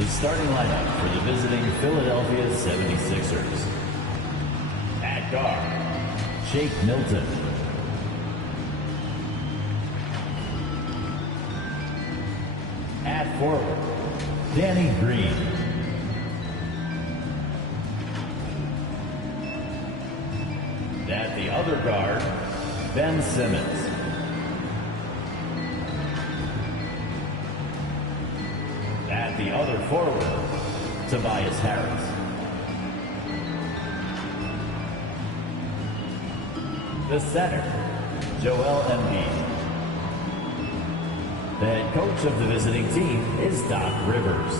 The starting lineup for the visiting Philadelphia 76ers. At guard, Shake Milton. At forward, Danny Green. At the other guard, Ben Simmons. At the other forward, Tobias Harris. The center, Joel Embiid. The head coach of the visiting team is Doc Rivers.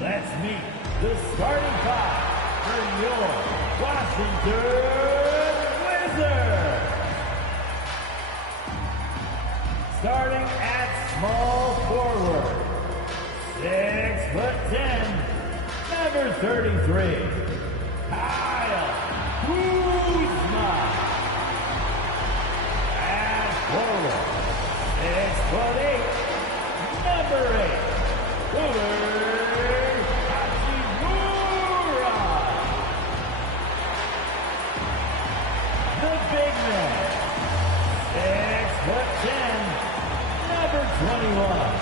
Let's meet the starting five for your Washington Wizards. Starting at small forward, 6'10", number 33, Kyle Kuzma. At forward, 6'8", number 8, Cooper Hachimura. The big man, 6'10", number 21,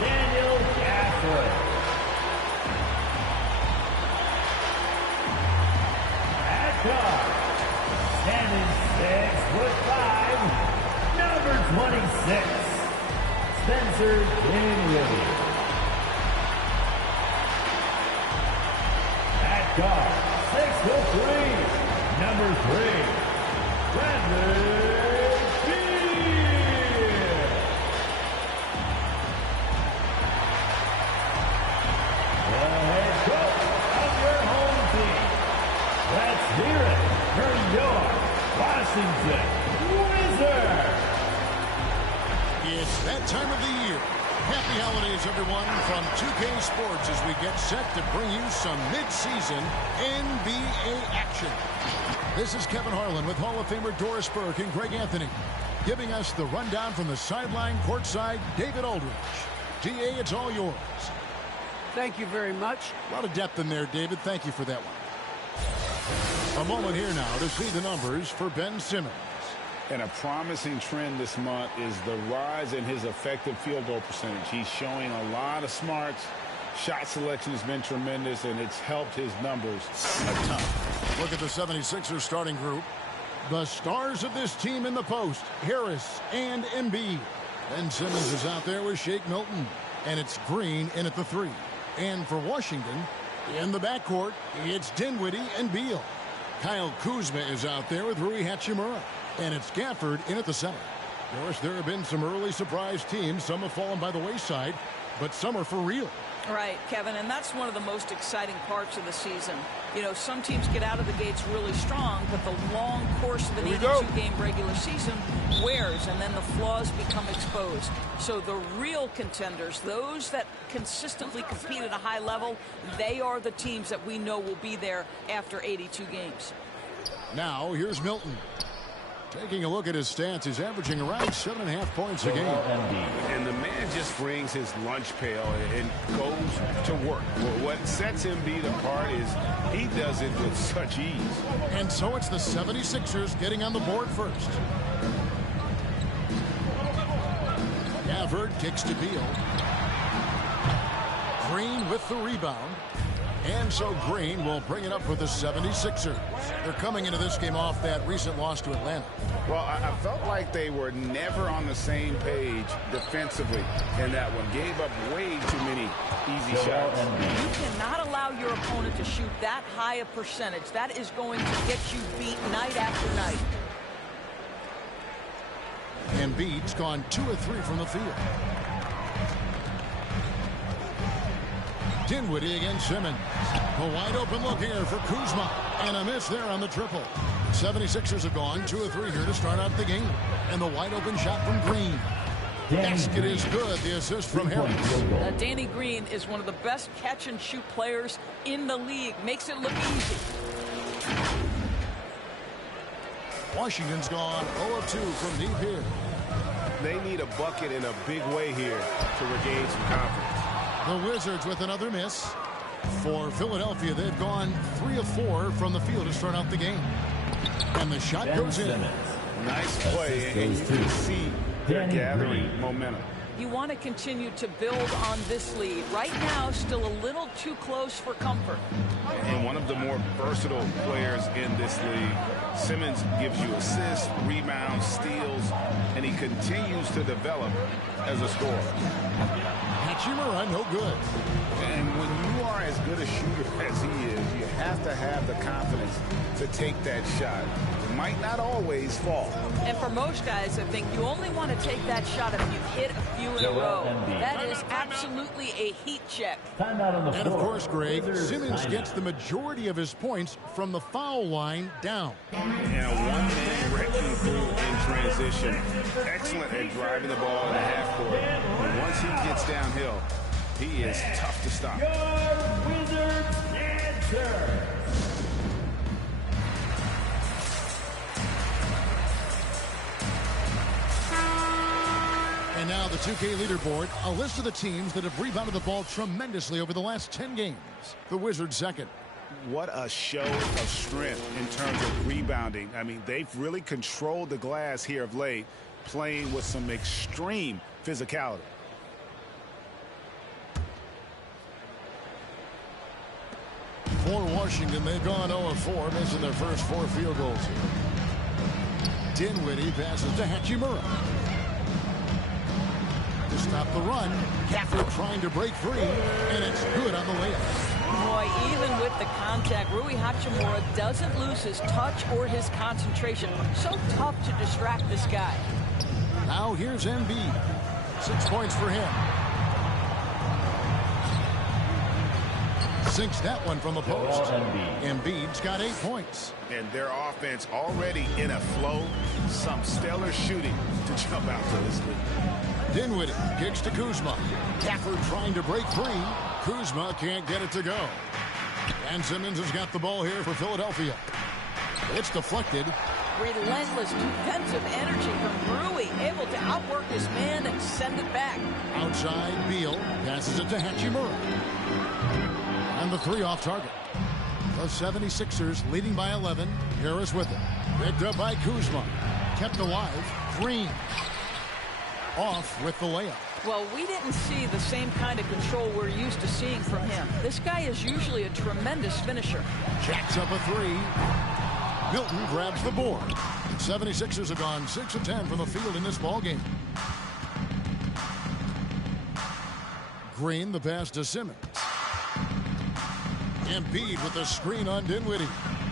Daniel Gafford. At guard, standing 6'5", number 26, Spencer Dinwiddie. At guard, 6'3", number 3, Bradley Beal. The head coach of your home team. Let's hear it for your Washington Wizards. It's that time of the year. Happy holidays, everyone, from 2K Sports as we get set to bring you some mid-season NBA action. This is Kevin Harlan with Hall of Famer Doris Burke and Greg Anthony, giving us the rundown from the sideline courtside, David Aldridge. DA, it's all yours. Thank you very much. A lot of depth in there, David. Thank you for that one. A moment here now to see the numbers for Ben Simmons. And a promising trend this month is the rise in his effective field goal percentage. He's showing a lot of smarts. Shot selection has been tremendous, and it's helped his numbers a ton. Look at the 76ers starting group. The stars of this team in the post, Harris and Embiid. Ben Simmons is out there with Shake Milton, and it's Green in at the 3. And for Washington, in the backcourt, it's Dinwiddie and Beal. Kyle Kuzma is out there with Rui Hachimura. And it's Gafford in at the center. Of course, there have been some early surprise teams. Some have fallen by the wayside, but some are for real. Right, Kevin, and that's one of the most exciting parts of the season. You know, some teams get out of the gates really strong, but the long course of an 82-game regular season wears, and then the flaws become exposed. So the real contenders, those that consistently compete at a high level, they are the teams that we know will be there after 82 games. Now, here's Milton. Taking a look at his stats, he's averaging around 7.5 points a game. And the man just brings his lunch pail and goes to work. What sets Embiid apart is he does it with such ease. And so it's the 76ers getting on the board first. Gafford kicks to Beal. Green with the rebound. And so Green will bring it up for the 76ers. They're coming into this game off that recent loss to Atlanta. Well, I felt like they were never on the same page defensively in that one. Gave up way too many easy shots. You cannot allow your opponent to shoot that high a percentage. That is going to get you beat night after night. Embiid's gone 2 of 3 from the field. Dinwiddie against Simmons. A wide open look here for Kuzma. And a miss there on the triple. 76ers have gone 2 of 3 here to start out the game. And the wide open shot from Green. Basket is good. The assist from Harris. Danny Green is one of the best catch and shoot players in the league. Makes it look easy. Washington's gone 0 of 2 from deep here. They need a bucket in a big way here to regain some confidence. The Wizards with another miss. For Philadelphia, they've gone 3 of 4 from the field to start out the game. And the shot goes in. Nice play, and you can see they're gathering momentum. You want to continue to build on this lead. Right now, still a little too close for comfort. And one of the more versatile players in this league. Simmons gives you assists, rebounds, steals, and he continues to develop as a scorer. Hachimura, no good. And when you are as good a shooter as he is, you have to have the confidence to take that shot. It might not always fall. And for most guys, I think you only want to take that shot if you've hit a few in a row. That is absolutely a heat check. And of course, Greg, Simmons gets the majority of his points from the foul line down. And a one-man wrecking crew in transition. Excellent at driving the ball in the half court. And once he gets downhill, he is tough to stop. Wizards answer. And now the 2K leaderboard, a list of the teams that have rebounded the ball tremendously over the last 10 games. The Wizards second. What a show of strength in terms of rebounding. I mean, they've really controlled the glass here of late, playing with some extreme physicality. For Washington, they've gone 0 of 4, missing their first 4 field goals here. Dinwiddie passes to Hachimura. To stop the run, Gafford trying to break free, and it's good on the layup. Boy, even with the contact, Rui Hachimura doesn't lose his touch or his concentration. So tough to distract this guy. Now here's Embiid. 6 points for him. Sinks that one from the post. Embiid's got 8 points. And their offense already in a flow. Some stellar shooting to jump out to this league. Dinwiddie kicks to Kuzma. Gafford trying to break free. Kuzma can't get it to go. And Simmons has got the ball here for Philadelphia. It's deflected. Relentless defensive energy from Rui, able to outwork his man and send it back. Outside, Beal passes it to Hachimura. And the 3 off target. The 76ers leading by 11. Harris with it. Picked up by Kuzma. Kept alive. Green. Off with the layup. Well, we didn't see the same kind of control we're used to seeing from him. This guy is usually a tremendous finisher. Jacks up a 3. Milton grabs the board. 76ers have gone 6 of 10 from the field in this ballgame. Green, the pass to Simmons. Embiid with the screen on Dinwiddie.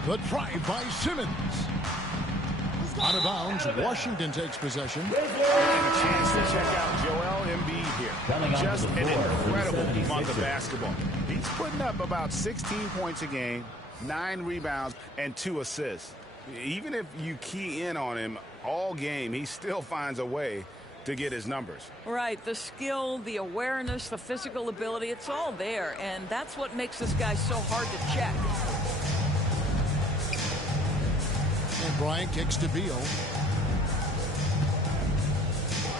The drive by Simmons. Out of bounds, Washington takes possession. And a chance to check out Joel Embiid here. Just an incredible month of basketball. He's putting up about 16 points a game, 9 rebounds, and 2 assists. Even if you key in on him all game, he still finds a way to get his numbers. Right, the skill, the awareness, the physical ability, it's all there, and that's what makes this guy so hard to check. And Bryant kicks to Beal.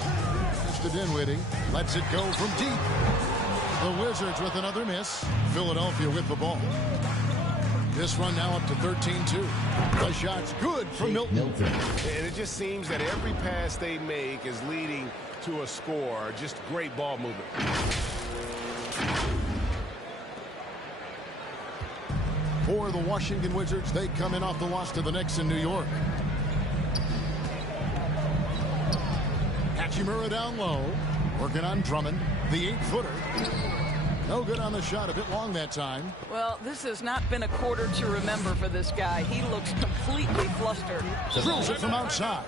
Pass to Dinwiddie. Lets it go from deep. The Wizards with another miss. Philadelphia with the ball. This run now up to 13-2. The shot's good from Milton. And it just seems that every pass they make is leading to a score. Just great ball movement. For the Washington Wizards, they come in off the loss to the Knicks in New York. Hachimura down low. Working on Drummond. The 8-footer. No good on the shot, a bit long that time. Well, this has not been a quarter to remember for this guy. He looks completely flustered. Drills it from outside.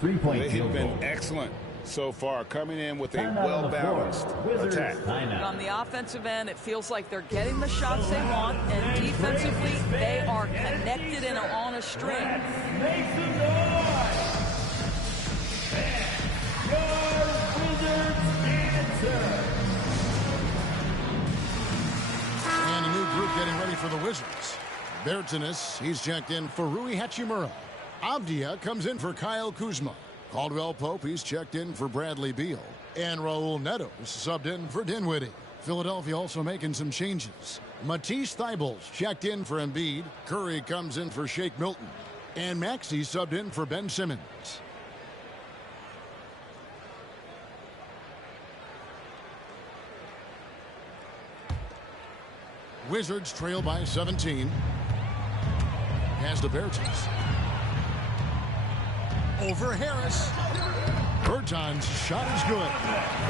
3-point They have been excellent so far, coming in with a well-balanced attack. On the offensive end, it feels like they're getting the shots they want, and defensively, they are connected and on a string. Make some noise! Your Wizards answer. And a new group getting ready for the Wizards. Bertanis, he's checked in for Rui Hachimura. Avdia comes in for Kyle Kuzma. Caldwell Pope, he's checked in for Bradley Beal. And Raul Neto is subbed in for Dinwiddie. Philadelphia also making some changes. Matisse Thybulle's checked in for Embiid. Curry comes in for Shake Milton. And Maxey subbed in for Ben Simmons. Wizards trail by 17. Pass to Bertans. Over Harris. Bertans' shot is good.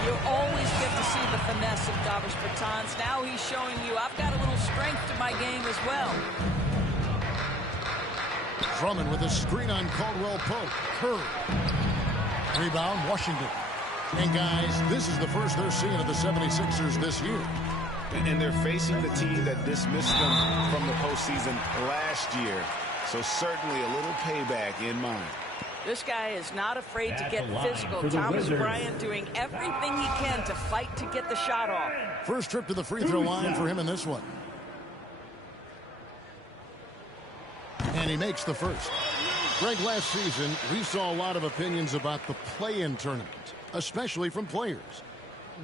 You always get to see the finesse of Davis Bertans. Now he's showing you I've got a little strength to my game as well. Drummond with a screen on Caldwell Pope. Curry. Rebound, Washington. And guys, this is the first they're seeing of the 76ers this year. And they're facing the team that dismissed them from the postseason last year. So certainly a little payback in mind. This guy is not afraid to get physical. Thomas Bryant doing everything he can to fight to get the shot off. First trip to the free throw line for him in this one. And he makes the first. Greg, last season, we saw a lot of opinions about the play-in tournament, especially from players.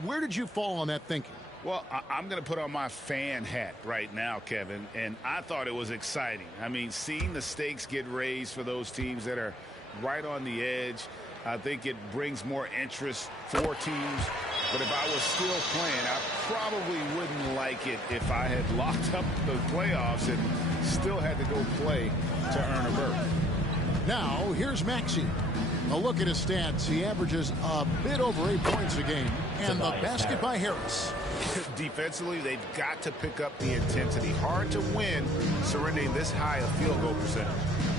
Where did you fall on that thinking? Well, I'm going to put on my fan hat right now, Kevin, and I thought it was exciting. I mean, seeing the stakes get raised for those teams that are right on the edge, I think it brings more interest for teams. But if I was still playing, I probably wouldn't like it if I had locked up the playoffs and still had to go play to earn a berth. Now, here's Maxey. A look at his stats. He averages a bit over 8 points a game. And the basket by Harris. Defensively, they've got to pick up the intensity. Hard to win surrendering this high a field goal percentage.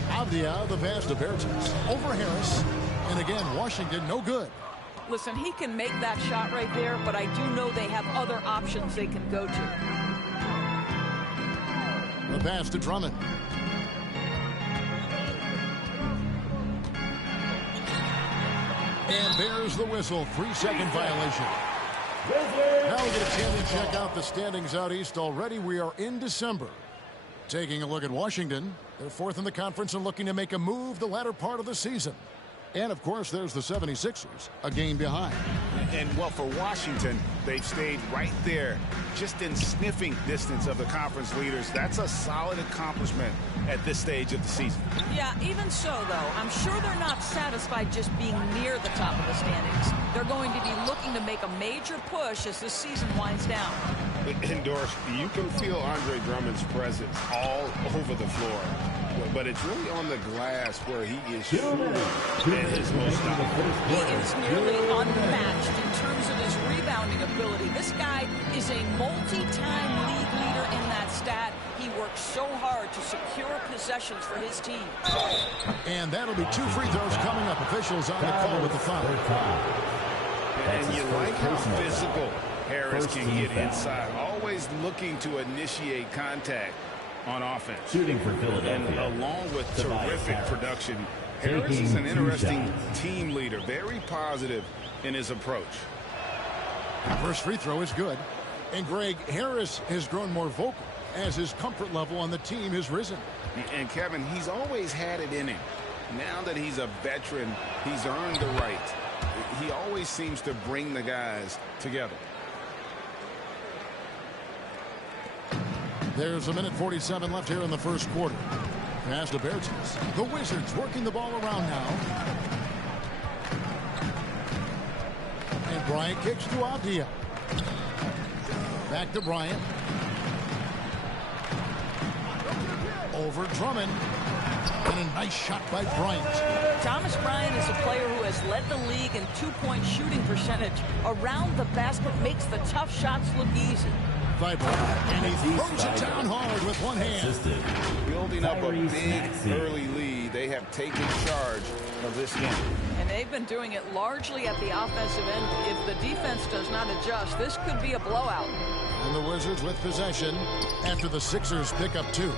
Avdia, the pass to Bertans. Over Harris. And again, Washington, no good. Listen, he can make that shot right there, but I do know they have other options they can go to. The pass to Drummond. And there's the whistle. 3-second violation. Now we get a chance to check out the standings out east already. We are in December. Taking a look at Washington. They're fourth in the conference and looking to make a move the latter part of the season. And, of course, there's the 76ers, a game behind. And, well, for Washington, they've stayed right there, just in sniffing distance of the conference leaders. That's a solid accomplishment at this stage of the season. Yeah, even so, though, I'm sure they're not satisfied just being near the top of the standings. They're going to be looking to make a major push as this season winds down. Doris, you can feel Andre Drummond's presence all over the floor. But it's really on the glass where he is shooting at his most dominant. He is nearly unmatched in terms of his rebounding ability. This guy is a multi-time league leader in that stat. He works so hard to secure possessions for his team. And that'll be 2 free throws coming up. Officials on the call with the foul. And you like how physical Harris can get inside. Always looking to initiate contact on offense. Shooting for Philadelphia. And along with terrific production, Harris is an interesting team leader. Very positive in his approach. First free throw is good. And Greg, Harris has grown more vocal as his comfort level on the team has risen. And Kevin, he's always had it in him. Now that he's a veteran, he's earned the right. He always seems to bring the guys together. There's 1:47 left here in the first quarter. Pass to Bertans. The Wizards working the ball around now. And Bryant kicks to Avdia. Back to Bryant. Over Drummond. And a nice shot by Bryant. Thomas Bryant is a player who has led the league in two-point shooting percentage. Around the basket makes the tough shots look easy. And he throws it down hard with one hand. Building up a big early lead. They have taken charge of this game. And they've been doing it largely at the offensive end. If the defense does not adjust, this could be a blowout. And the Wizards with possession after the Sixers pick up 2.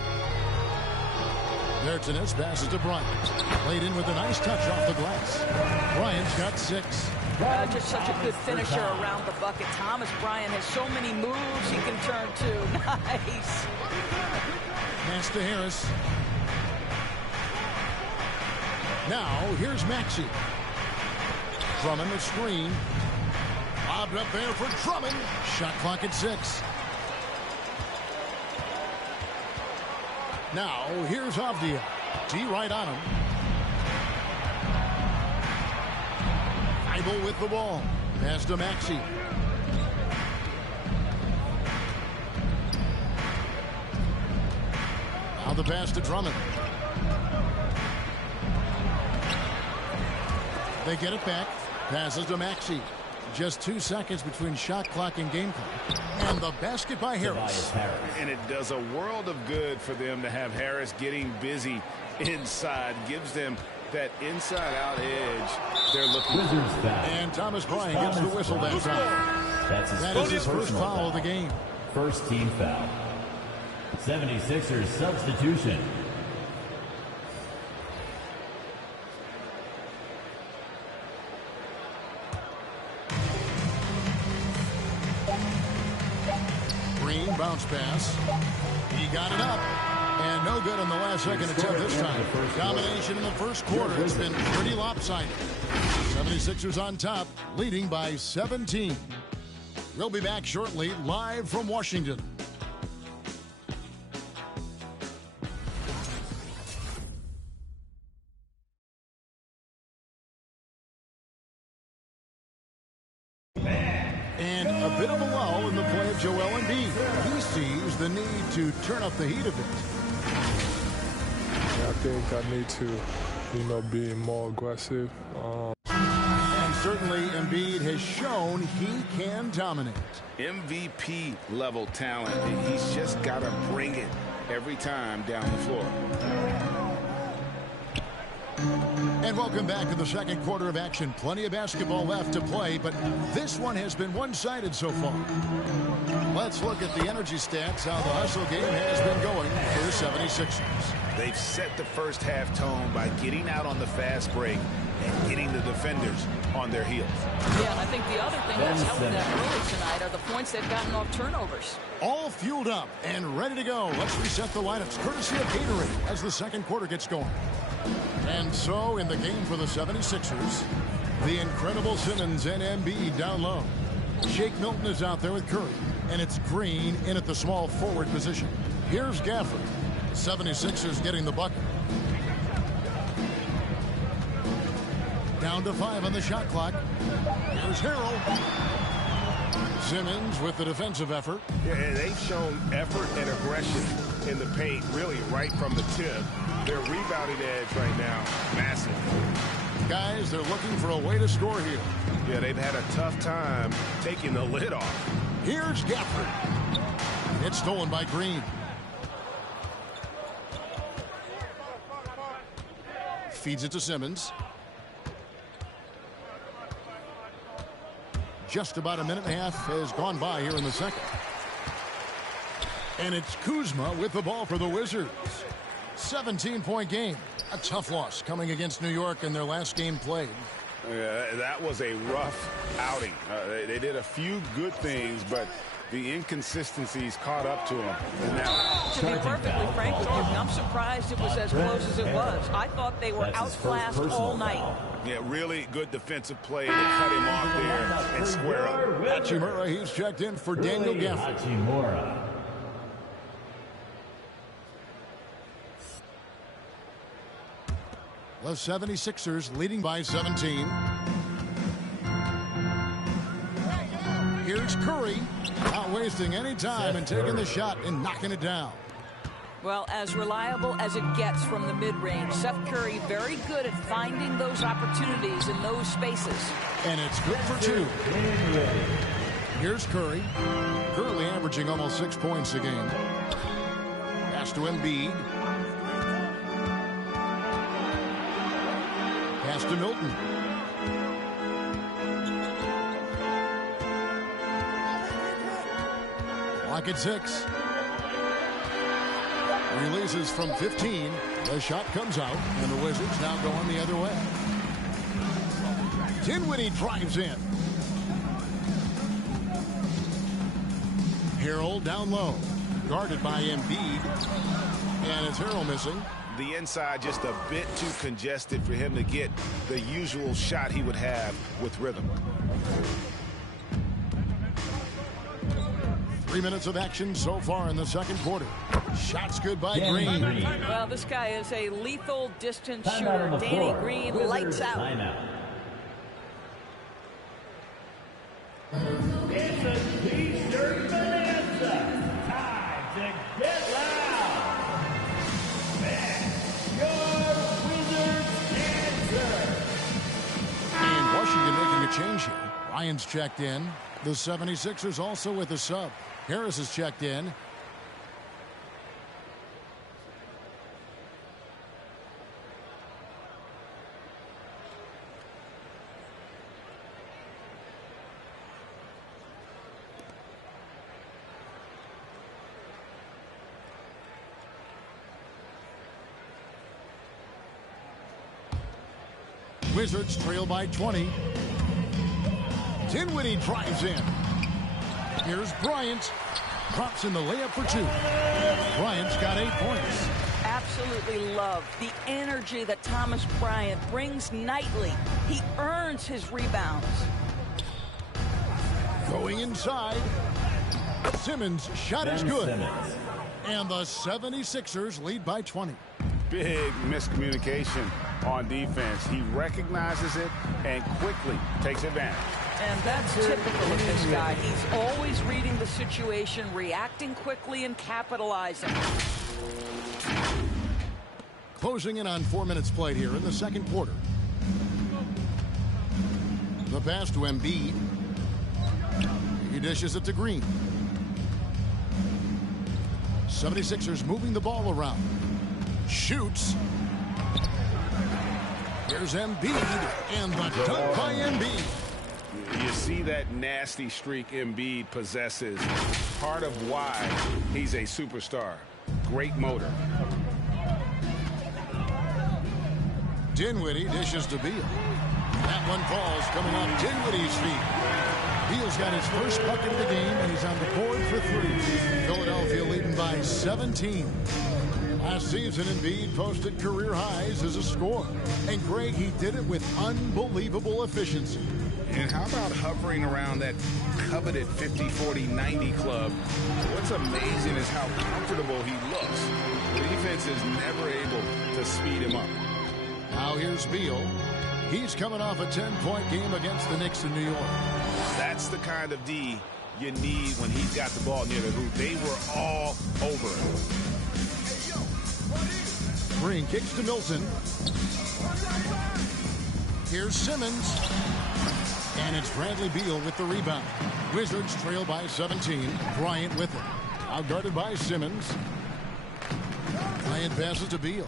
Bertans passes to Bryant. Played in with a nice touch off the glass. Bryant's got 6. Just such a good finisher around the bucket. Thomas Bryant has so many moves he can turn to. Nice. Pass to Harris. Now, here's Maxey. Drummond the screen. Lobbed up there for Drummond. Shot clock at 6. Now, here's Avdia. D right on him. Bible with the ball. Pass to Maxey. Now the pass to Drummond. They get it back. Passes to Maxey. Just 2 seconds between shot clock and game clock. And the basket by Harris. And it does a world of good for them to have Harris getting busy inside. Gives them that inside-out edge they're looking for. And Thomas Bryant gets the whistle that time. That is his first foul of the game. First team foul. 76ers substitution. Green bounce pass. He got it up. And no good in the last second attempt this time. Domination in the first quarter. It's been pretty lopsided. 76ers on top, leading by 17. We'll be back shortly, live from Washington. And a bit of a lull in the play of Joel Embiid. He sees the need to turn up the heat a bit. I think I need to, be more aggressive. And certainly Embiid has shown he can dominate. MVP level talent. He's just got to bring it every time down the floor. And welcome back to the second quarter of action. Plenty of basketball left to play, but this one has been one-sided so far. Let's look at the energy stats, how the hustle game has been going for the 76ers. They've set the first half tone by getting out on the fast break and getting the defenders on their heels. Yeah, and I think the other thing that's helped them early tonight are the points they've gotten off turnovers. All fueled up and ready to go. Let's reset the lineups courtesy of Gatorade as the second quarter gets going. And so in the game for the 76ers, the incredible Simmons and Embiid down low. Shake Milton is out there with Curry, and it's Green in at the small forward position. Here's Gafford. 76ers getting the bucket. Down to 5 on the shot clock. Here's Harrell. Simmons with the defensive effort. Yeah, and they've shown effort and aggression in the paint, really right from the tip. Their rebounding edge right now, massive. Guys, they're looking for a way to score here. Yeah, they've had a tough time taking the lid off. Here's Gafford. It's stolen by Green. Feeds it to Simmons. Just about a minute and a half has gone by here in the second. And it's Kuzma with the ball for the Wizards. 17-point game. A tough loss coming against New York in their last game played. Yeah, that was a rough outing. They did a few good things, but the inconsistencies caught up to them. And now, to be perfectly frank with you, I'm surprised it was as close as it was. I thought they were outclassed all night. Yeah, really good defensive play to cut him off there and square up. Hachimura, he's checked in for Daniel Gafford. Hachimura. The 76ers leading by 17. Here's Curry, not wasting any time and taking the shot and knocking it down. Well, as reliable as it gets from the mid-range. Seth Curry very good at finding those opportunities in those spaces. And it's good for 2. Here's Curry, currently averaging almost 6 points a game. Pass to Embiid. Pass to Milton. Clock at 6. Releases from 15. The shot comes out, and the Wizards now going the other way. Dinwiddie drives in. Harrell down low. Guarded by Embiid. And it's Harrell missing. the inside just a bit too congested for him to get the usual shot he would have with rhythm. 3 minutes of action so far in the second quarter. Shots good by Green. Well, this guy is a lethal distance shooter. Danny Green, lights out. It's a T-shirt bonanza. Time to get loud. Your Wizards answer. And Washington making a change here. Ryan's checked in. The 76ers also with a sub. Harris is checked in. Wizards trail by 20. Dinwiddie drives in. Here's Bryant. Drops in the layup for 2. Bryant's got 8 points. Absolutely love the energy that Thomas Bryant brings nightly. He earns his rebounds. Going inside. Simmons' shot is good. And the 76ers lead by 20. Big miscommunication on defense. He recognizes it and quickly takes advantage. And that's typical of this guy. He's always reading the situation, reacting quickly, and capitalizing. Closing in on 4 minutes played here in the second quarter. The pass to Embiid. He dishes it to Green. 76ers moving the ball around. Shoots. Here's Embiid, and the dunk by Embiid. You see that nasty streak Embiid possesses. Part of why he's a superstar. Great motor. Dinwiddie dishes to Beal. That one falls coming off Dinwiddie's feet. Beal's got his first bucket of the game, and he's on the board for 3. Philadelphia leading by 17. Last season, Embiid posted career highs as a scorer. And Greg, he did it with unbelievable efficiency. And how about hovering around that coveted 50-40-90 club? What's amazing is how comfortable he looks. The defense is never able to speed him up. Now here's Beal. He's coming off a 10-point game against the Knicks in New York. That's the kind of D you need when he's got the ball near the hoop. They were all over it. Green kicks to Milton. Here's Simmons. And it's Bradley Beal with the rebound. Wizards trail by 17. Bryant with it. Outguarded by Simmons. Bryant passes to Beal.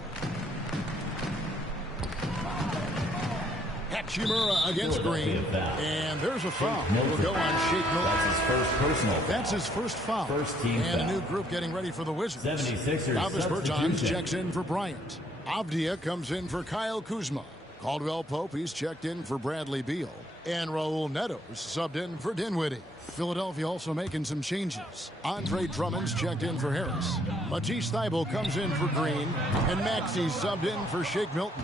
Hachimura against Green. And there's a foul. Will go on Shake Milton. That's his first personal. That's his first foul. First team and foul. A new group getting ready for the Wizards. 76ers Davis Bertans substitution. checks in for Bryant. Avdia comes in for Kyle Kuzma. Caldwell Pope, he's checked in for Bradley Beal. And Raul Neto's subbed in for Dinwiddie. Philadelphia also making some changes. Andre Drummond's checked in for Harris. Matisse Thybulle comes in for Green. And Maxey's subbed in for Shake Milton.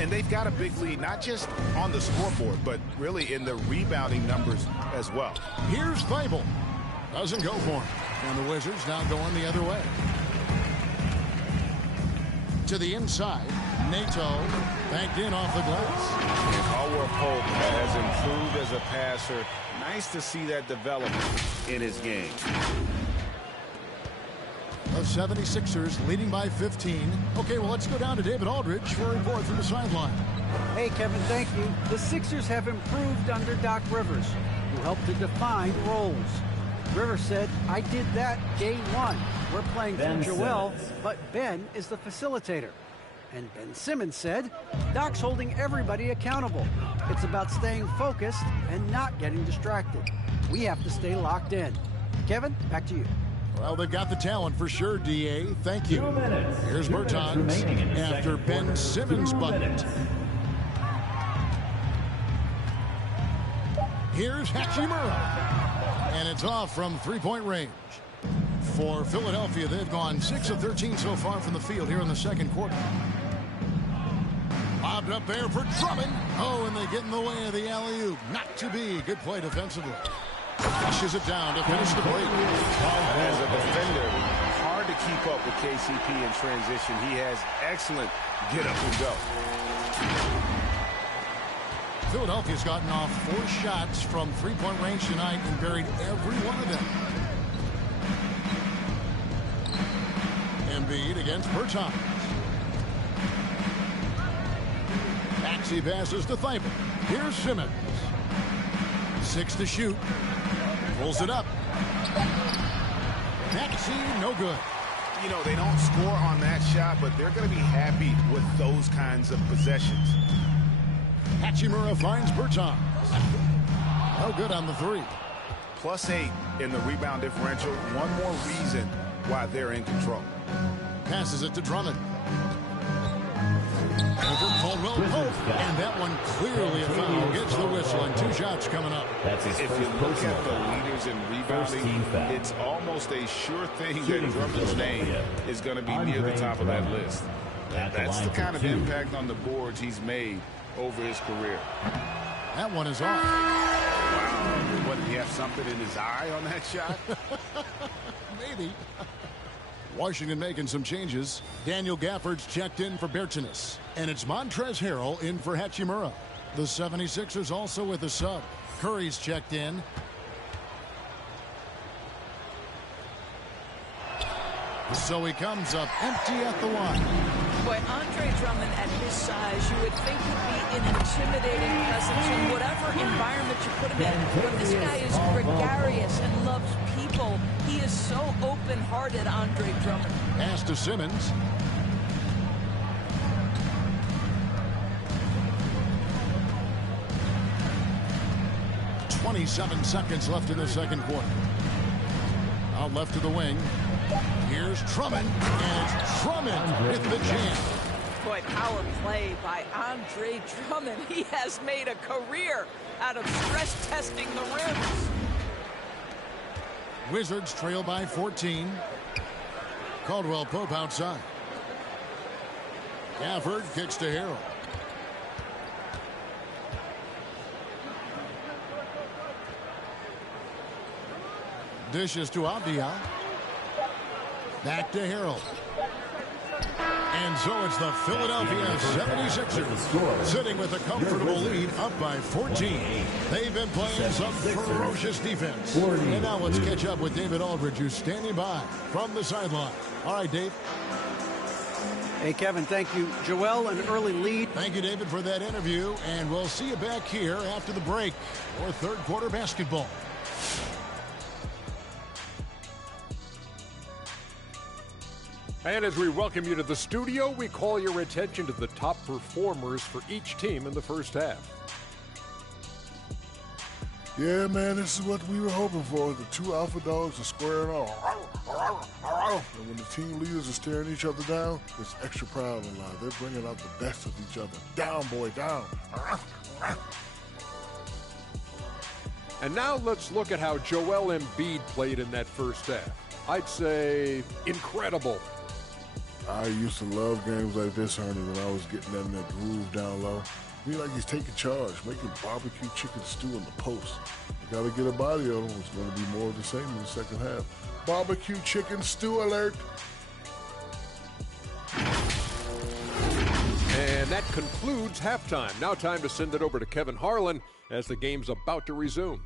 And they've got a big lead, not just on the scoreboard, but really in the rebounding numbers as well. Here's Thybulle. Doesn't go for him. And the Wizards now going the other way. To the inside. Nato backed in off the glass. And Howard Pope has improved as a passer. Nice to see that development in his game. The 76ers leading by 15. Okay, well, let's go down to David Aldridge for a report from the sideline. Hey, Kevin, thank you. The Sixers have improved under Doc Rivers, who helped to define roles. Rivers said, I did that game 1. We're playing through Joel, but Ben is the facilitator. And Ben Simmons said, Doc's holding everybody accountable. It's about staying focused and not getting distracted. We have to stay locked in. Kevin, back to you. Well, they've got the talent for sure, D.A. Thank you. 2 minutes. Here's 2 minutes Bertans remaining in the after second Ben quarter. Simmons' 2 bucket. minutes. Here's Hachimura. And it's off from three-point range. For Philadelphia, they've gone 6 of 13 so far from the field here in the second quarter. Lobbed up there for Drummond. Oh, and they get in the way of the alley-oop. Not to be. Good play defensively. Pushes it down to finish the break. As a defender, hard to keep up with KCP in transition. He has excellent get up and go. Philadelphia's gotten off 4 shots from three-point range tonight and buried every one of them. Embiid against Bertans. Maxey passes to Thibault. Here's Simmons. 6 to shoot. Pulls it up. Maxey, no good. You know, they don't score on that shot, but they're going to be happy with those kinds of possessions. Hachimura finds Bertans. No good on the 3. +8 in the rebound differential. One more reason why they're in control. Passes it to Drummond. Over Caldwell Pope, and that one clearly a foul. Gets the whistle, and 2 shots coming up. That's his If first you look personal at the foul. leaders in rebounding, team foul. it's almost a sure thing that Shooting for Drummond's name Philadelphia. is going to be near the top of that Drummond. list. At the That's line the for kind of 2. impact on the boards he's made over his career. That one is off. Wow. What, did he have something in his eye on that shot? Maybe. Washington making some changes. Daniel Gafford's checked in for Bertans. And it's Montrezl Harrell in for Hachimura. The 76ers also with a sub. Curry's checked in. So he comes up empty at the line. Boy, Andre Drummond at his size, you would think he'd be an intimidating presence in whatever environment you put him in. But this guy is gregarious and loves people. He is so open-hearted, Andre Drummond. Pass to Simmons. .27 seconds left in the second quarter. Out left to the wing. Here's Drummond, and Drummond with the jam. Boy, power play by Andre Drummond. He has made a career out of stress testing the rims. Wizards trail by 14. Caldwell Pope outside. Gafford kicks to Harrell. Dishes to Abdia. Back to Harrell. And so it's the Philadelphia 76ers sitting with a comfortable lead up by 14. They've been playing some ferocious defense. And now let's catch up with David Aldridge, who's standing by from the sideline. All right, Dave. Hey, Kevin, thank you. Joel, an early lead. Thank you, David, for that interview. And we'll see you back here after the break for third quarter basketball. And as we welcome you to the studio, we call your attention to the top performers for each team in the first half. Yeah, man, this is what we were hoping for. The 2 alpha dogs are squaring off. And when the team leaders are staring each other down, it's extra proud and loud. They're bringing out the best of each other. Down, boy, down. And now let's look at how Joel Embiid played in that first half. I'd say incredible. I used to love games like this, Ernie, when I was getting in that groove down low. I feel like he's taking charge, making barbecue chicken stew in the post. You got to get a body on him. It's going to be more of the same in the second half. Barbecue chicken stew alert. And that concludes halftime. Now time to send it over to Kevin Harlan as the game's about to resume.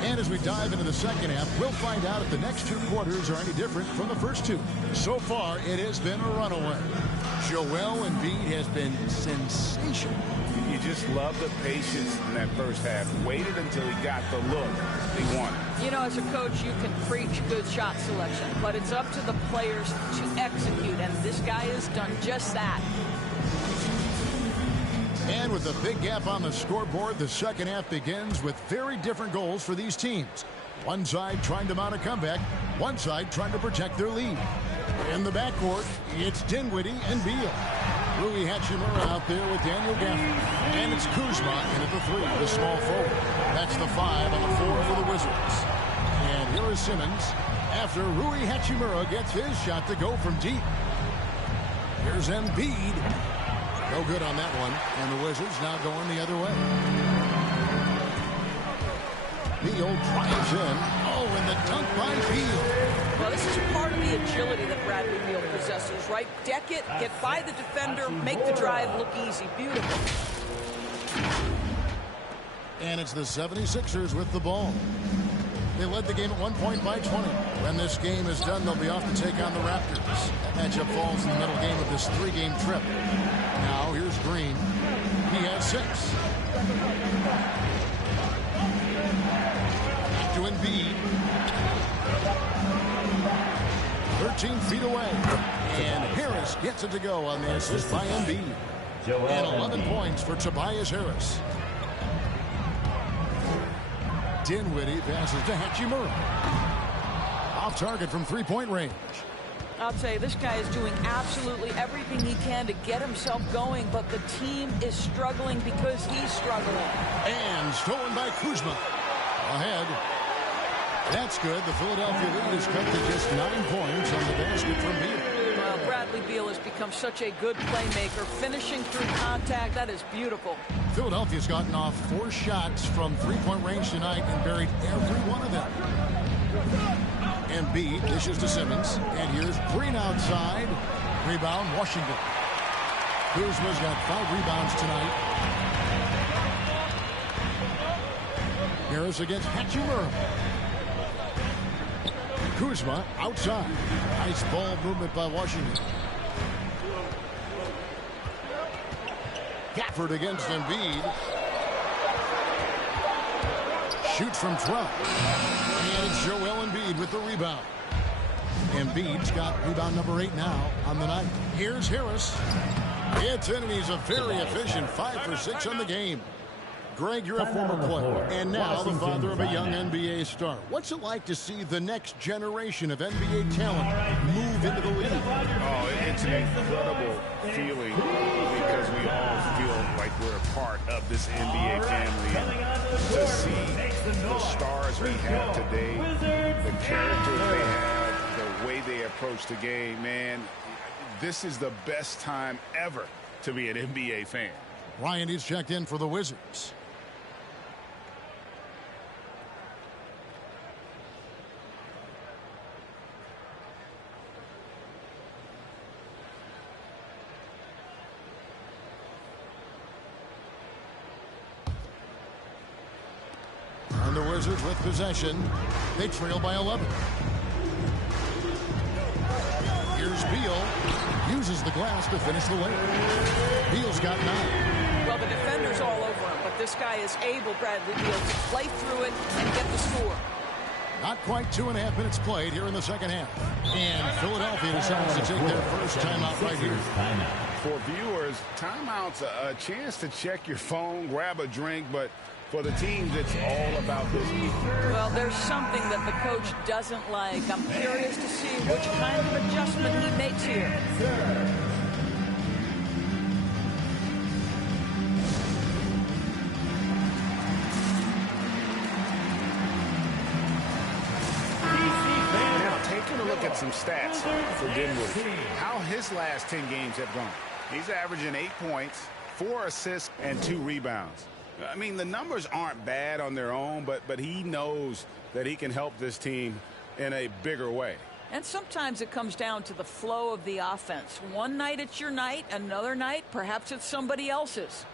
And as we dive into the second half, we'll find out if the next 2 quarters are any different from the first 2. So far, it has been a runaway. Joel Embiid has been sensational. You just love the patience in that first half. Waited until he got the look he wanted. You know, as a coach, you can preach good shot selection, but it's up to the players to execute, and this guy has done just that. And with the big gap on the scoreboard, the second half begins with very different goals for these teams. One side trying to mount a comeback. One side trying to protect their lead. In the backcourt, it's Dinwiddie and Beal. Rui Hachimura out there with Daniel Gafford. And it's Kuzma in at the 3, the small forward. That's the 5 on the 4 for the Wizards. And here is Simmons after Rui Hachimura gets his shot to go from deep. Here's Embiid. No good on that one. And the Wizards now going the other way. Beal drives in. Oh, and the dunk by Beal. Well, this is part of the agility that Bradley Beal possesses, right? Deck it, get by the defender, make the drive look easy. Beautiful. And it's the 76ers with the ball. They led the game at 1 point by 20. When this game is done, they'll be off to take on the Raptors. That matchup falls in the middle game of this 3-game trip. Now, here's Green. He has 6. Back to Embiid. 13 feet away. And Harris gets it to go on the assist by Embiid. And 11 points for Tobias Harris. Dinwiddie passes to Hachimura. Off target from 3-point range. I'll tell you, this guy is doing absolutely everything he can to get himself going, but the team is struggling because he's struggling. And stolen by Kuzma. Ahead. That's good. The Philadelphia lead is cut to just 9 points on the basket from Beal. Well, Bradley Beal has become such a good playmaker, finishing through contact. That is beautiful. Philadelphia's gotten off 4 shots from 3-point range tonight and buried every one of them. Embiid dishes to Simmons. And here's Green outside. Rebound, Washington. Kuzma's got 5 rebounds tonight. Harris against Hachimura. Kuzma outside. Nice ball movement by Washington. Gafford against Embiid. Shoots from 12. And it's Joel Embiid with the rebound. Embiid's got rebound number 8 now on the night. Here's Harris. It's in, and he's a very efficient 5 for 6 on the game. Greg, you're a former player, and now the father of a young NBA star. What's it like to see the next generation of NBA talent move into the league? Oh, it's an incredible feeling because we all feel like we're a part of this NBA family. And to see the stars we have today, the characters they have, the way they approach the game, man, this is the best time ever to be an NBA fan. Ryan is checked in for the Wizards. And the Wizards with possession. They trail by 11. Here's Beal. Uses the glass to finish the layup. Beal's got 9. Well, the defender's all over him, but this guy is able, Bradley Beal, to play through it and get the score. Not quite 2.5 minutes played here in the second half. And Philadelphia decides to take their first timeout right here. For viewers, timeout's a chance to check your phone, grab a drink, but for the teams, it's all about this. Well, there's something that the coach doesn't like. I'm curious to see which kind of adjustment he makes here. Now, taking a look at some stats for Dinwiddie, how his last 10 games have gone. He's averaging 8 points, 4 assists, and 2 rebounds. I mean, the numbers aren't bad on their own, but he knows that he can help this team in a bigger way. And sometimes it comes down to the flow of the offense. One night it's your night, another night perhaps it's somebody else's.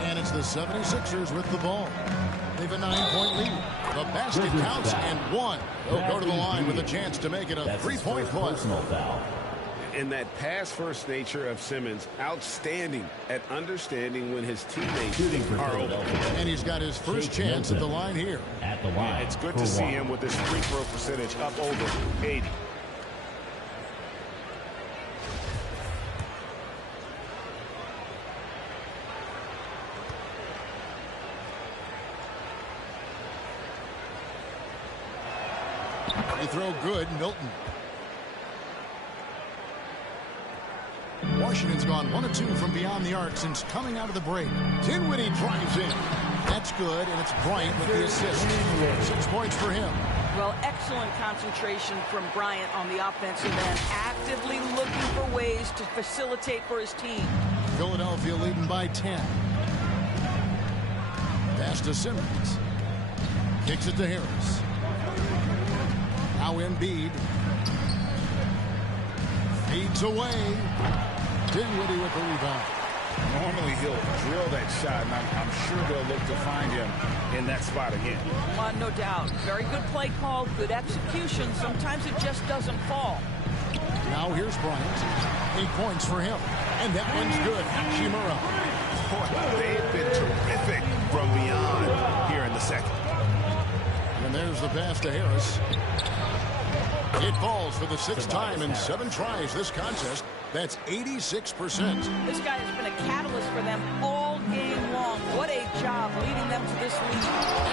And it's the 76ers with the ball. They've a 9-point lead. The basket counts and 1. They'll go to the line with a chance to make it a 3-point play. And that pass-first nature of Simmons, outstanding at understanding when his teammates are open. And he's got his first chance at the line here. At the line. It's good to see him with his free throw percentage up over 80. They throw good, Milton. Washington's gone 1 of 2 from beyond the arc since coming out of the break. Dinwiddie drives in. That's good, and it's Bryant with the assist. 6 points for him. Well, excellent concentration from Bryant on the offensive end, actively looking for ways to facilitate for his team. Philadelphia leading by 10. Pass to Simmons. Kicks it to Harris. Now Embiid. Feeds away. Dinwiddie with the rebound. Normally he'll drill that shot, and I'm sure they'll look to find him in that spot again. No doubt. Very good play call, good execution. Sometimes it just doesn't fall. Now here's Bryant. 8 points for him. And that one's good. Hachimura. They've been terrific from beyond here in the second. And there's the pass to Harris. It falls for the 6th time in 7 tries this contest. That's 86%. This guy has been a catalyst for them all game long. What a job leading them to this lead.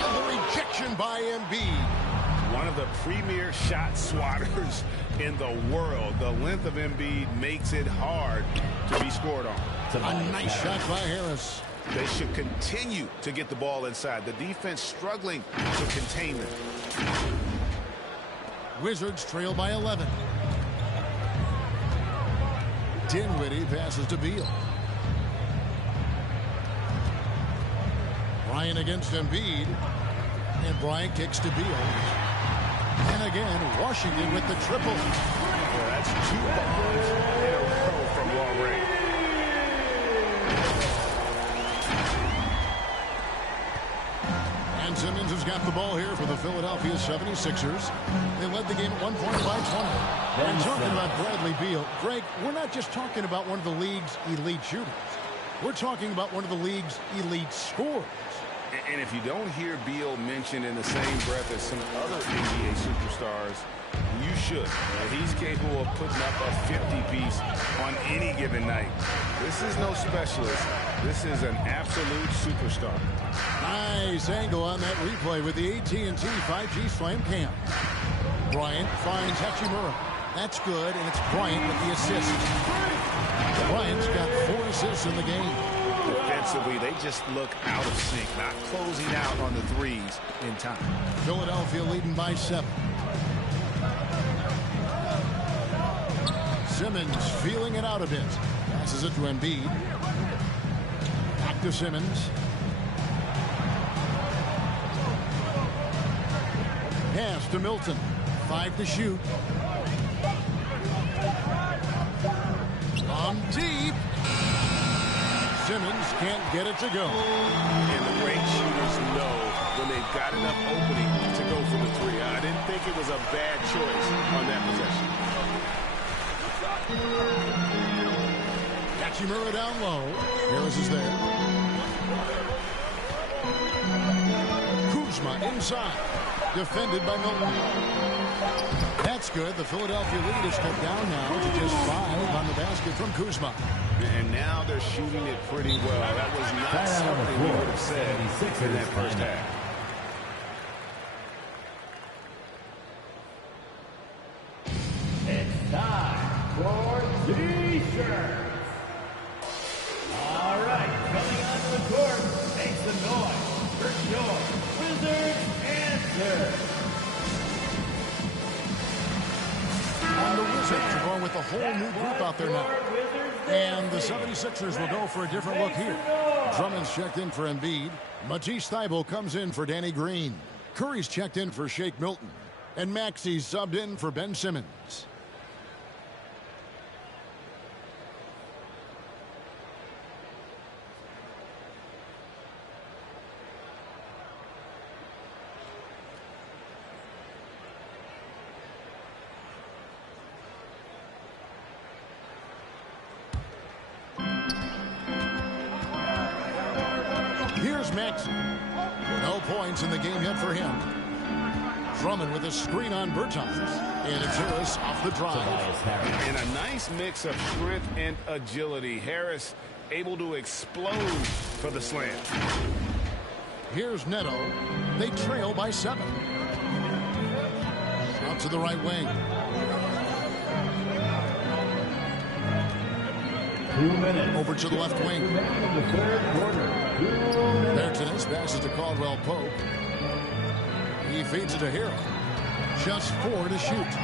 And the rejection by Embiid. One of the premier shot swatters in the world. The length of Embiid makes it hard to be scored on. A nice shot by Harris. They should continue to get the ball inside. The defense struggling to contain them. Wizards trail by 11. Dinwiddie passes to Beal. Bryant against Embiid. And Bryant kicks to Beal. And again, Washington with the triple. Yeah, that's 2 bombs in a row from long range. And Simmons has got the ball here for the Philadelphia 76ers. They led the game at 1 point by 20. And talking about Bradley Beal, Greg, we're not just talking about one of the league's elite shooters. We're talking about one of the league's elite scorers. And if you don't hear Beal mentioned in the same breath as some other NBA superstars, you should. He's capable of putting up a 50-piece on any given night. This is no specialist. This is an absolute superstar. Nice angle on that replay with the AT&T 5G Slam Cam. Bryant finds Hachimura. That's good, and it's Bryant with the assist. Bryant's got 4 assists in the game. Defensively, they just look out of sync, not closing out on the threes in time. Philadelphia leading by 7. Simmons feeling it out a bit. Passes it to Embiid. Back to Simmons. Pass to Milton. 5 to shoot. On deep. Simmons can't get it to go. And the great shooters know when they've got enough opening to go for the 3. I didn't think it was a bad choice on that possession. Hachimura down low. Harris is there. Kuzma inside. Defended by Milton. That's good. The Philadelphia lead is cut down now to just 5 on the basket from Kuzma. And now they're shooting it pretty well. That was not something we would have said in that first half. It's time for T-shirts. All right, coming onto the court, make some noise for your Wizards answer. And the Wizards are going with a whole new group out there now. And the 76ers will go for a different look here. Drummond's checked in for Embiid. Matisse Thybulle comes in for Danny Green. Curry's checked in for Shake Milton. And Maxey's subbed in for Ben Simmons. Here's Max. No points in the game yet for him. Drummond with a screen on Bertans. And it's Harris off the drive. And a nice mix of strength and agility. Harris able to explode for the slam. Here's Neto. They trail by 7. Out to the right wing. 2 minutes. Over to the left wing. The third quarter. Bertans passes to Caldwell Pope. He feeds it to Hero. Just 4 to shoot.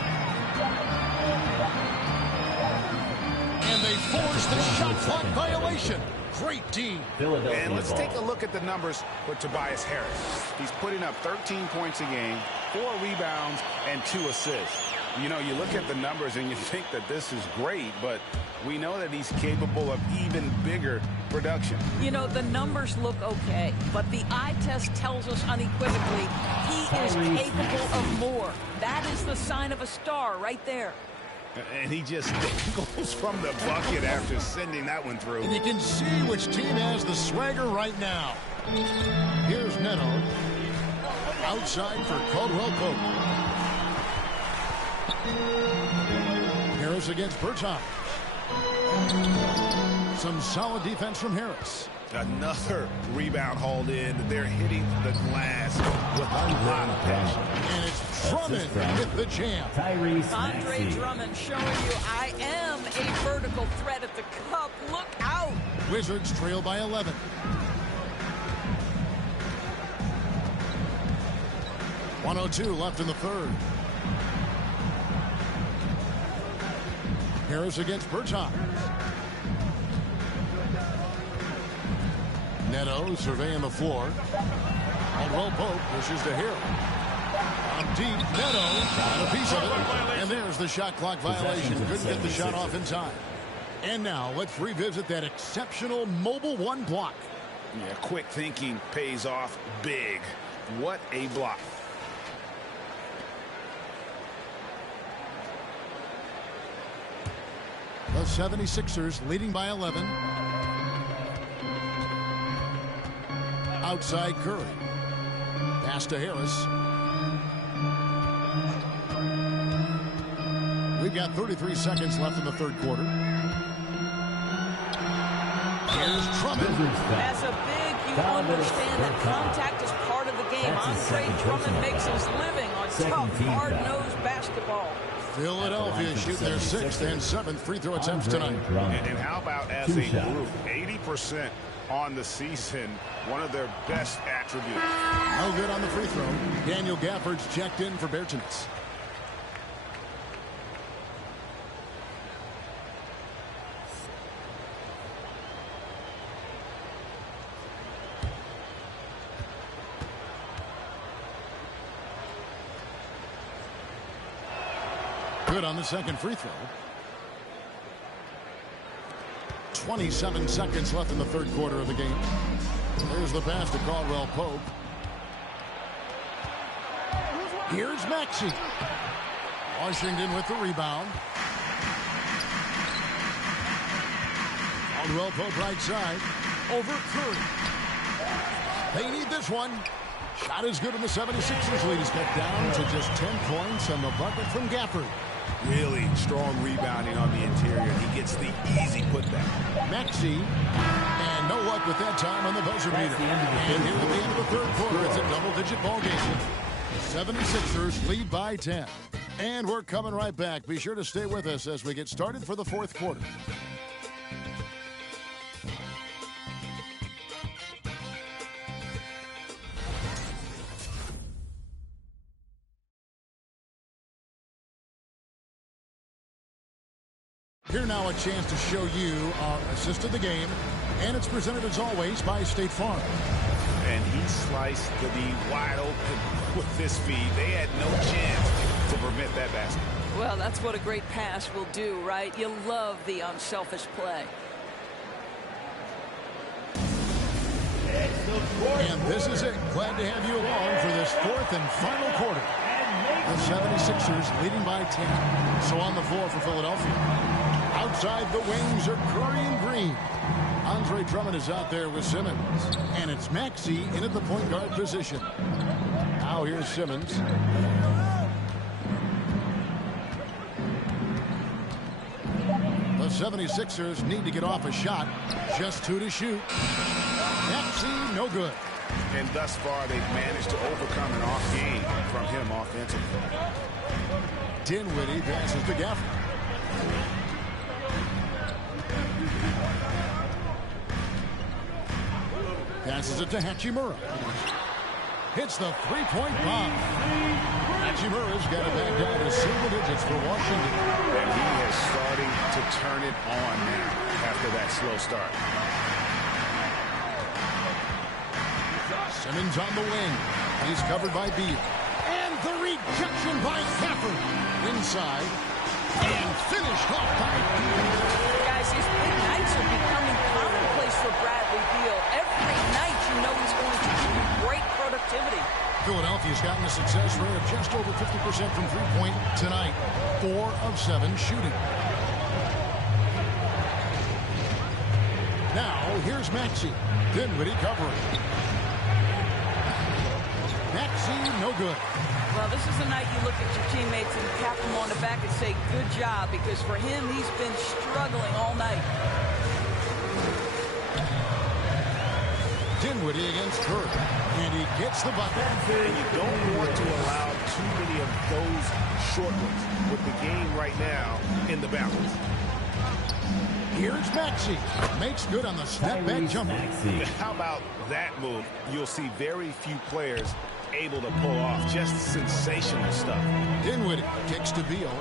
And they force the shot clock violation. Great D. And let's take a look at the numbers for Tobias Harris. He's putting up 13 points a game, 4 rebounds, and 2 assists. You know, you look at the numbers and you think that this is great, but we know that he's capable of even bigger production. You know, the numbers look okay, but the eye test tells us unequivocally he is capable of more. That is the sign of a star right there. And he just goes from the bucket after sending that one through. And you can see which team has the swagger right now. Here's Neto. Outside for Caldwell Pope. Harris against Bertans. Some solid defense from Harris. Another rebound hauled in. They're hitting the glass with a lot of passion. And it's Drummond with the jam. Andre Drummond showing you I am a vertical threat at the cup. Look out. Wizards trail by 11. .102 left in the third. Harris against Bertans. Neto surveying the floor. Caldwell Pope pushes to Hero. On deep, Neto got a piece of it. And there's the shot clock violation. Couldn't get the shot off in time. And now let's revisit that exceptional mobile 1 block. Yeah, quick thinking pays off big. What a block. The 76ers leading by 11. Outside Curry. Pass to Harris. We've got 33 seconds left in the third quarter. Here's Drummond. That's a big, you understand that contact is part of the game. Andre Drummond makes his living on tough, hard-nosed basketball. Philadelphia shooting their 6th and 7th free throw attempts tonight. And how about as a group, 80% on the season, one of their best attributes. No good on the free throw. Daniel Gafford's checked in for Bertans. Good on the second free throw. 27 seconds left in the third quarter of the game. There's the pass to Caldwell Pope. Here's Maxey. Washington with the rebound. Caldwell Pope right side. Over Curry. They need this one. Shot is good in the 76ers lead. He's cut down to just 10 points and the bucket from Gafford. Really strong rebounding on the interior. He gets the easy putback. Maxey, and no luck with that time on the buzzer beater. And here at the end of the third quarter, it's a double-digit ball game. 76ers lead by 10. And we're coming right back. Be sure to stay with us as we get started for the fourth quarter. Here now a chance to show you our assist of the game, and it's presented as always by State Farm. And he sliced the D wide open with this feed. They had no chance to prevent that basket. Well, that's what a great pass will do, right? You love the unselfish play. And this is it. Glad to have you along for this fourth and final quarter. The 76ers leading by 10. So on the floor for Philadelphia. Outside the wings are Curry and Green. Andre Drummond is out there with Simmons. And it's Maxey in at the point guard position. Now here's Simmons. The 76ers need to get off a shot. Just 2 to shoot. Maxey, no good. And thus far, they've managed to overcome an off game from him offensively. Dinwiddie passes to Gafford. Passes it to Hachimura. Hits the three-point bomb. Hachimura's got it back down to single digits for Washington. And he is starting to turn it on now after that slow start. Simmons on the wing. He's covered by Beal. And the rejection by Gafford. Inside. And finished off by Guys, these big nights are becoming commonplace for Bradley Beal. Every night you know he's going to give you great productivity. Philadelphia's gotten a success rate of just over 50% from three-point tonight. 4 of 7 shooting. Now, here's Maxey. Dinwiddie covering. Maxey, no good. Well, this is the night you look at your teammates and tap them on the back and say, good job, because for him, he's been struggling all night. Dinwiddie against Curry, and he gets the bucket. And you don't want to allow too many of those short ones with the game right now in the balance. Here's Maxey. Makes good on the step-back jumper. How about that move? You'll see very few players able to pull off just sensational stuff. Dinwiddie kicks to Beal.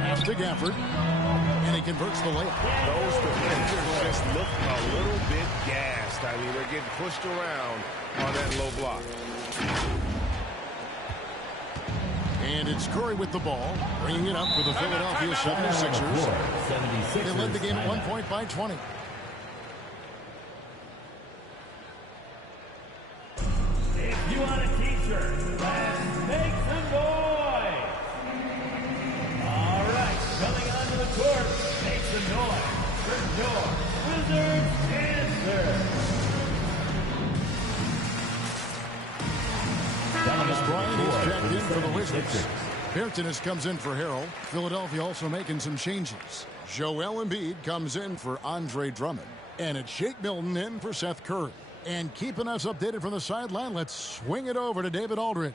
Pass to Gafford. And he converts the layup. Those defenders just look a little bit gassed. I mean, they're getting pushed around on that low block. And it's Curry with the ball, bringing it up for the Philadelphia 76ers. They led the game at 1 point by 20. If you want a t-shirt, let's make some noise. All right, coming onto the court, make some noise for your Wizards answer. Thomas Bryant is checked in for the Wizards. Bertanis comes in for Harrell. Philadelphia also making some changes. Joel Embiid comes in for Andre Drummond. And it's Shake Milton in for Seth Curry. And keeping us updated from the sideline, let's swing it over to David Aldridge.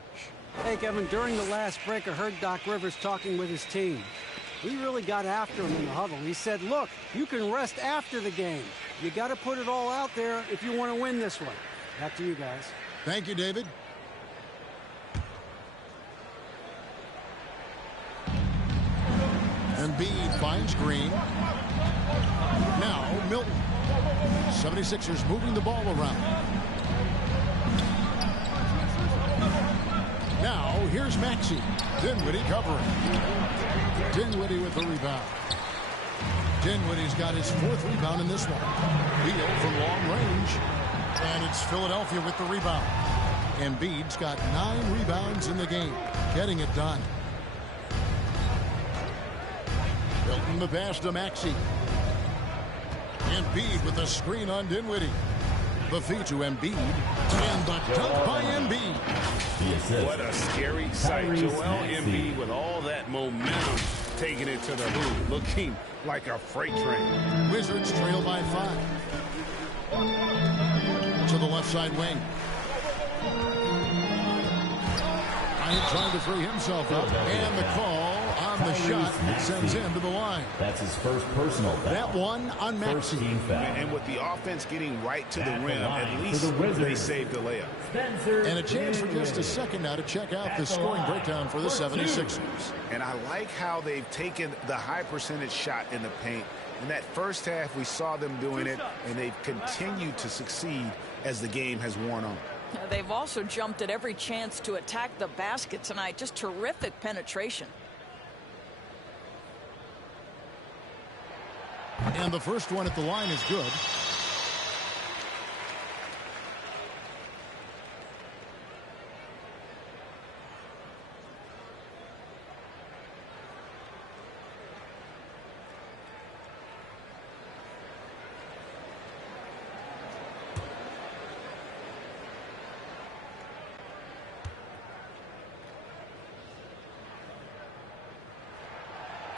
Hey, Kevin, during the last break, I heard Doc Rivers talking with his team. He really got after him in the huddle. He said, look, you can rest after the game. You got to put it all out there if you want to win this one. Back to you guys. Thank you, David. Embiid finds Green. Now Milton. 76ers moving the ball around. Now here's Maxey. Dinwiddie covering. Dinwiddie with the rebound. Dinwiddie's got his 4th rebound in this one. Beal from long range. And it's Philadelphia with the rebound. Embiid's got 9 rebounds in the game. Getting it done. Milton the pass to Maxey. Embiid with a screen on Dinwiddie. The feed to Embiid. And the dunk by Embiid. What a scary sight. Joel Embiid with all that momentum taking it to the hoop. Looking like a freight train. Wizards trail by 5. To the left side wing. Bryant trying to free himself up. And the call on the shot sends him to the line. That's his first personal foul. That one on Maxey. And with the offense getting right to the rim, at least they saved the layup. And a chance for just a second now to check out the scoring breakdown for the 76ers. And I like how they've taken the high percentage shot in the paint. In that first half, we saw them doing it, and they've continued to succeed as the game has worn on. They've also jumped at every chance to attack the basket tonight. Just terrific penetration. And the first one at the line is good.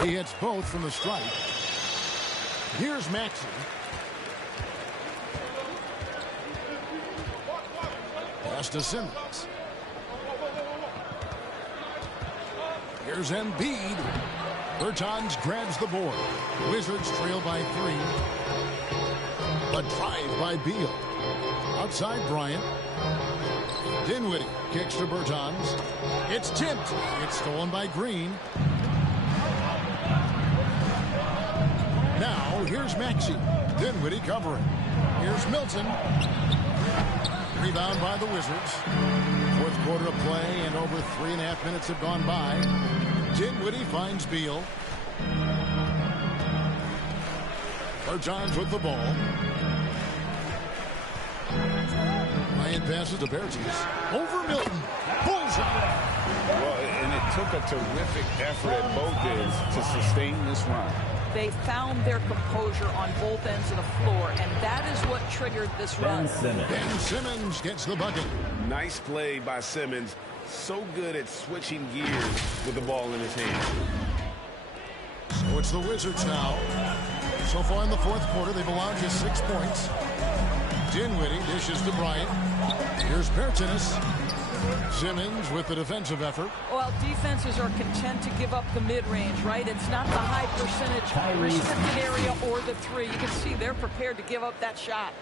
He hits both from the strike. Here's Maxey. Pass to Simmons. Here's Embiid. Bertans grabs the board. Wizards trail by 3. A drive by Beal. Outside Bryant. Dinwiddie kicks to Bertans. It's tipped. It's stolen by Green. Now here's Maxey. Dinwiddie covering. Here's Milton. Rebound by the Wizards. Fourth quarter of play and over 3.5 minutes have gone by. Dinwiddie finds Beal. Bertans with the ball. Bryant passes to Bertans. Over Milton. Bullseye. Well, and it took a terrific effort at both ends to sustain this run. They found their composure on both ends of the floor, and that is what triggered this run. Ben Simmons gets the bucket. Nice play by Simmons. So good at switching gears with the ball in his hand. So it's the Wizards now. So far in the fourth quarter, they've allowed just 6 points. Dinwiddie dishes to Bryant. Here's Bertans. Simmons with the defensive effort. Well, defenses are content to give up the mid-range, right? It's not the high percentage restricted area or the 3. You can see they're prepared to give up that shot.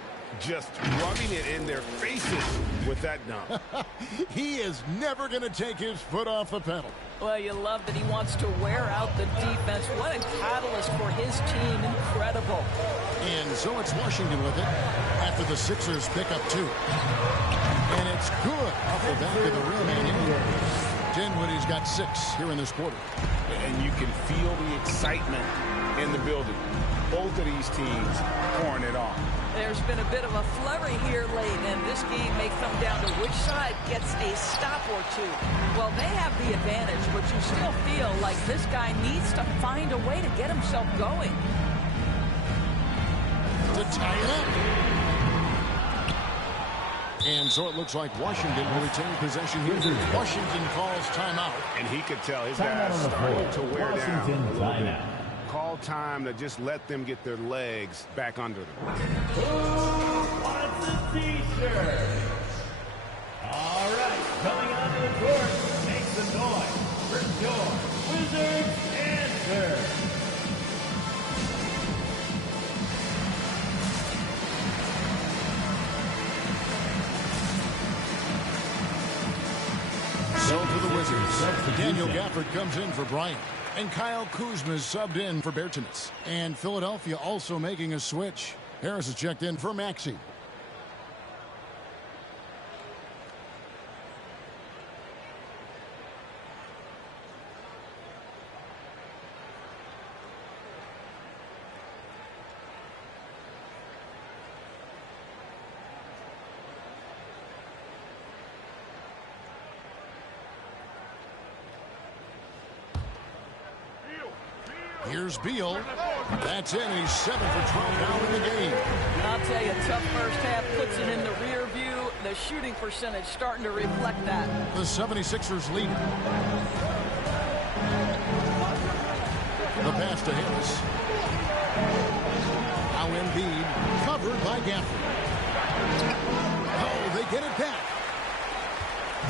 Just rubbing it in their faces with that dunk. He is never going to take his foot off the pedal. Well, you love that he wants to wear out the defense. What a catalyst for his team. Incredible. And so it's Washington with it after the Sixers pick up 2. And it's good off the back of the rim. And Dinwiddie's got 6 here in this quarter. And you can feel the excitement in the building. Both of these teams pouring it on. There's been a bit of a flurry here late, and this game may come down to which side gets a stop or 2. Well, they have the advantage, but you still feel like this guy needs to find a way to get himself going. To tie it up. And so it looks like Washington will retain possession here. Washington calls timeout. And he could tell his guys starting to wear down a little bit. Call time to just let them get their legs back under them. Who wants a t-shirt? All right, coming onto the court, make some noise for your Wizards answer. So for the Wizards, Daniel Gafford comes in for Bryant. And Kyle Kuzma is subbed in for Bertans. And Philadelphia also making a switch. Harris is checked in for Maxey. Here's Beal. That's in. He's 7 for 12 now in the game. I'll tell you, tough first half puts it in the rear view. The shooting percentage starting to reflect that. The 76ers lead. The pass to Harris. Now Embiid, covered by Gafford. Oh, they get it back.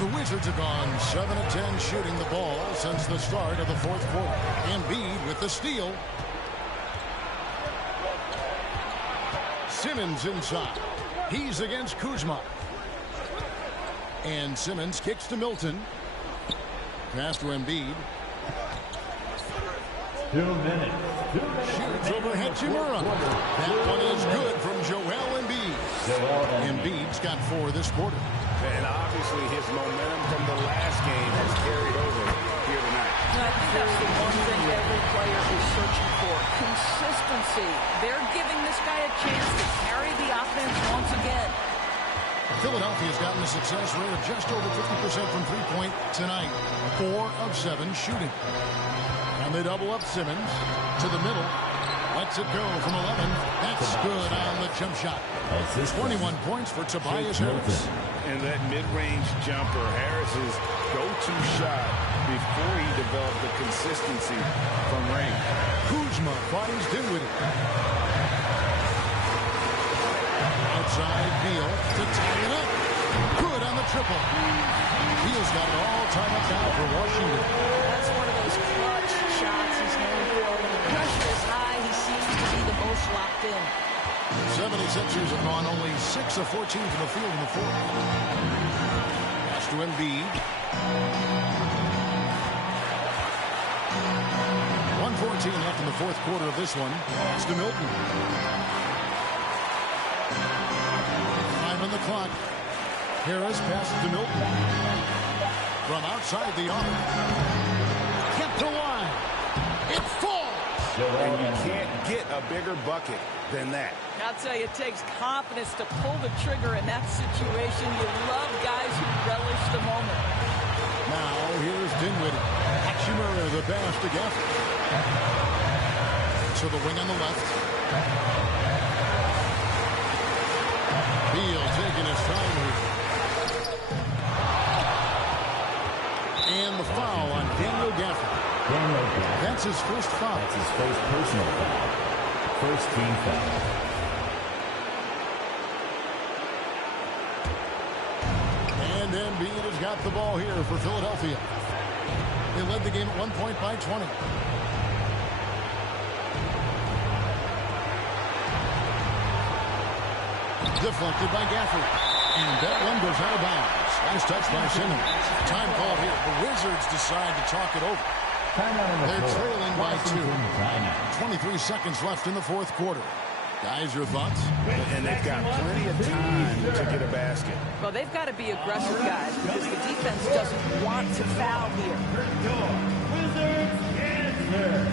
The Wizards have gone 7 of 10 shooting the ball since the start of the fourth quarter. Embiid with the steal. Simmons inside. He's against Kuzma. And Simmons kicks to Milton. Pass to Embiid. 2 minutes. Shoots over Hachimura. That one is good from Joel Embiid. Embiid's got 4 this quarter. And obviously his momentum from the last game has carried over here tonight. I think that's the one thing every player is searching for. Consistency. They're giving this guy a chance to carry the offense once again. Philadelphia's gotten a success rate of just over 50% from three-point tonight. 4 of 7 shooting. And they double up Simmons to the middle. Lets it go from 11. That's good on the jump shot. 21 points for Tobias Harris. And that mid-range jumper, Harris's go-to shot, before he developed the consistency from range. Kuzma finds Dinwiddie. Outside Beal to tie it up. Good on the triple. Beal's got it all tied up now for Washington. That's one of those clutch shots he's known for. When the pressure is high, he seems to be the most locked in. 76ers have gone only 6 of 14 from the field in the fourth. Pass to Embiid. 1:14 left in the fourth quarter of this one. Pass to Milton. 5 on the clock. Harris passes to Milton. From outside the arc. Kept to one. It falls. And you can't get a bigger bucket than that. I'll tell you, it takes confidence to pull the trigger in that situation. You love guys who relish the moment. Now, here's Dinwiddie. Hachimura, the pass to Gafford. So the wing on the left. Beal taking his time here. And the foul on Daniel Gafford. That's his first foul. That's his first personal foul. First team foul. And Embiid has got the ball here for Philadelphia. They led the game at 1 point by 20. Deflected by Gafford. And that one goes out of bounds. Nice touch by Simmons. Time call here. The Wizards decide to talk it over. They're trailing by 2. 23 seconds left in the fourth quarter. Guys, your thoughts? And they've got plenty of time to get a basket. Well, they've got to be aggressive, guys, because the defense doesn't want to foul here. Wizards answer.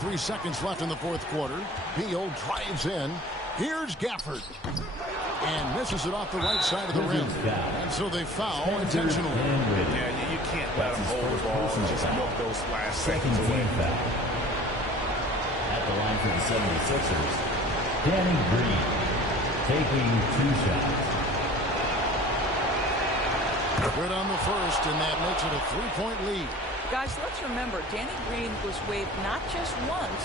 Three seconds left in the fourth quarter. Beal drives in. Here's Gafford. And misses it off the right side of the rim. And so they foul intentionally. Yeah, you can't let them hold the ball and just milk those last seconds away. At the line for the 76ers, Danny Green taking 2 shots. Good on the first, and that makes it a 3-point lead. Guys, let's remember, Danny Green was waived not just once,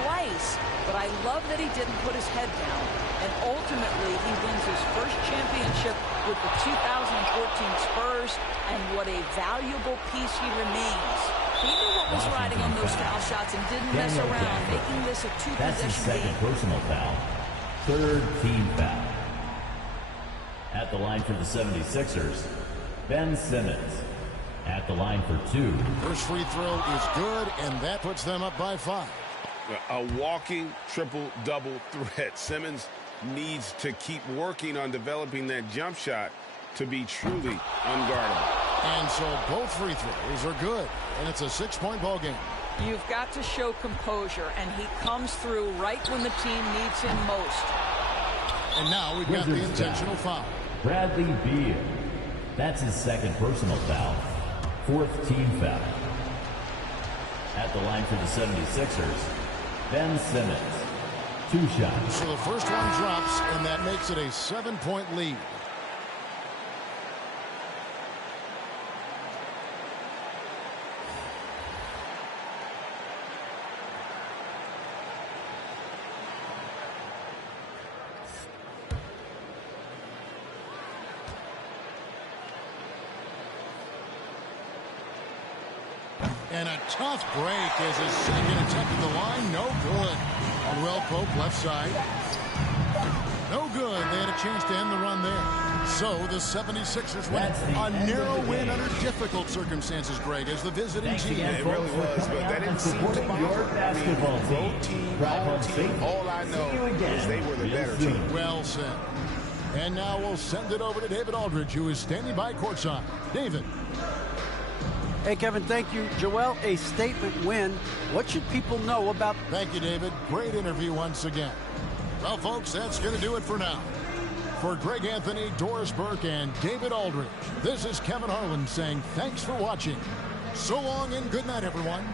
twice. But I love that he didn't put his head down. And ultimately, he wins his first championship with the 2014 Spurs. And what a valuable piece he remains. He knew what was riding on those foul shots and didn't mess around, making this a 2-possession game. That's his second personal foul. Third team foul. At the line for the 76ers, Ben Simmons. At the line for 2. First free throw is good, and that puts them up by 5. A walking triple-double threat. Simmons needs to keep working on developing that jump shot to be truly unguardable. And so both free throws are good, and it's a 6-point ball game. You've got to show composure, and he comes through right when the team needs him most. And now we've got the intentional foul. Bradley Beal. That's his second personal foul. Fourth team foul. At the line for the 76ers, Ben Simmons. 2 shots. So the first one drops, and that makes it a 7-point lead. And a tough break as his second attempt at the line. No good. Caldwell Pope left side. No good. They had a chance to end the run there. So the 76ers win a narrow win under difficult circumstances, Greg, as the visiting team. It really was, but that didn't seem to bother basketball road team, home team. All I know is they were the better team. Well said. And now we'll send it over to David Aldridge, who is standing by courtside. David. Hey, Kevin, thank you. Joel, a statement win. What should people know about... Thank you, David. Great interview once again. Well, folks, that's going to do it for now. For Greg Anthony, Doris Burke, and David Aldridge, this is Kevin Harlan saying thanks for watching. So long and good night, everyone.